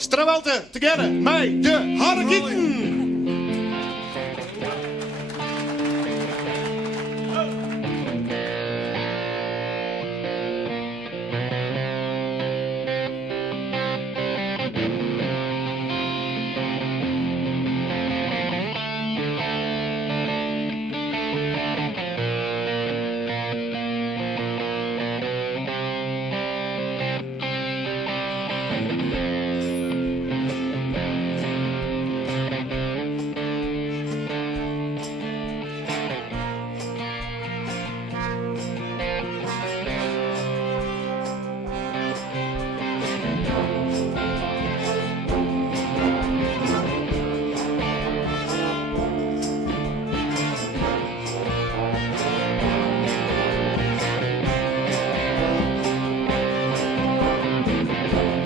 Strawalte, together, mij, de Harkieten.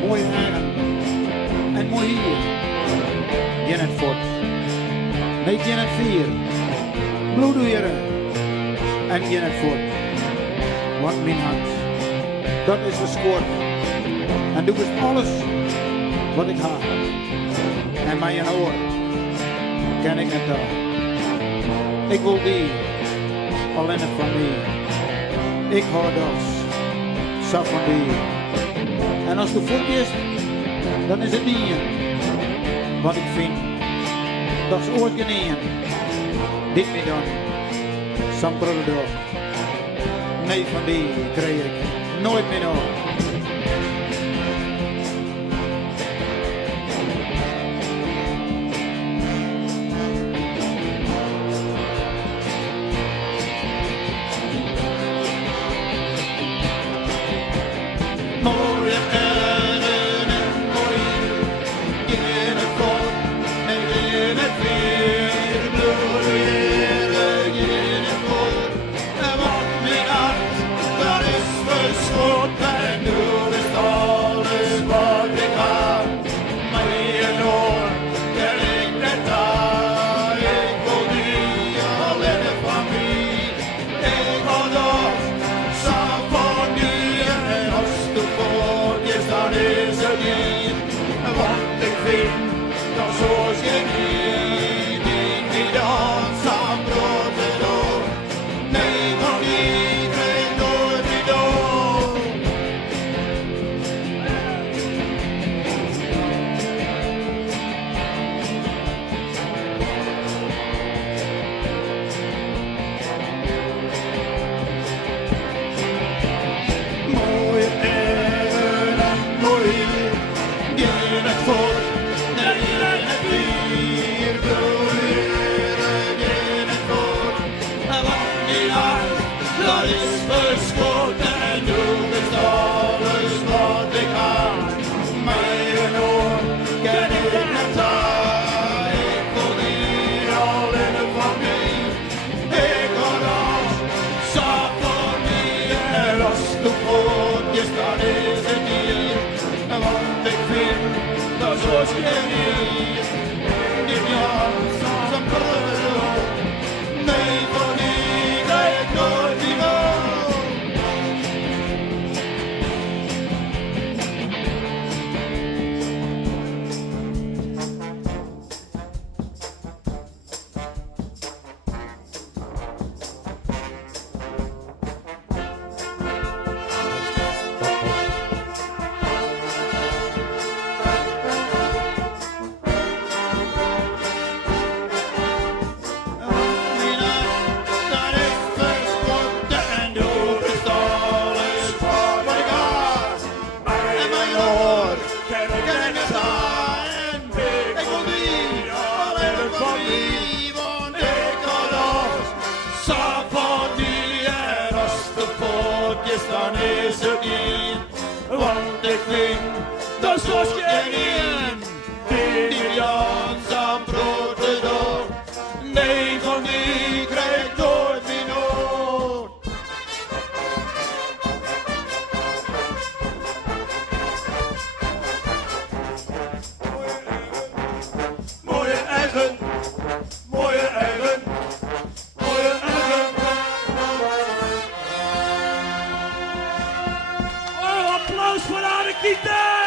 Mooie heren en mooi hier. In het fort. Nee, in het vier. Bloedheren en in het fort. Want mijn hart, dat is versport. En doe dus alles wat ik ga. En mijn oor ken ik net al. Ik wil die, alleen van die. Ik hoor dat, zo van die. En als het voet is, dan is het niet. Wat ik vind, dat is ooit geneen. Dit meer dan, zo'n broeder. Nee, van die kreeg ik nooit meer nog. Mooie eren en mooi, in het kort en in het weer. Bloedheren in het kort, en wat mijn hart, dat is verschoot. En nu is alles wat ik had. Mijn oor ken ik net aan. Ik wil die alleen van mij. Ik hou dat, samen van nu en als de voort is, dan is het niet. Want ik vind dat zoals je niet dans aan brood en door. Nee, van iedereen nooit meer door. Mooie eren en mooi, in het fort en in het vier. Bloedheren in het fort, en wat niet hart, dat is verschoot. En nu is alles wat ik had. Mijn oor ken ik net aan. Ik wil die alleen van mij. Ik had alles, zag van die en als de voet is, dan is het niet. Want ik vind dat zoals je niet. In je hand zoals een bril. Nee, van die krijg ik nooit meer door. Dan is het niet, want ik vind dat zoals je niet. Die Jans aan brood te doen, nee van die krijg ik nooit meer nood. Mooie eigen, mooie eigen, mooie eigen. Oh, applaus voor Harkieten!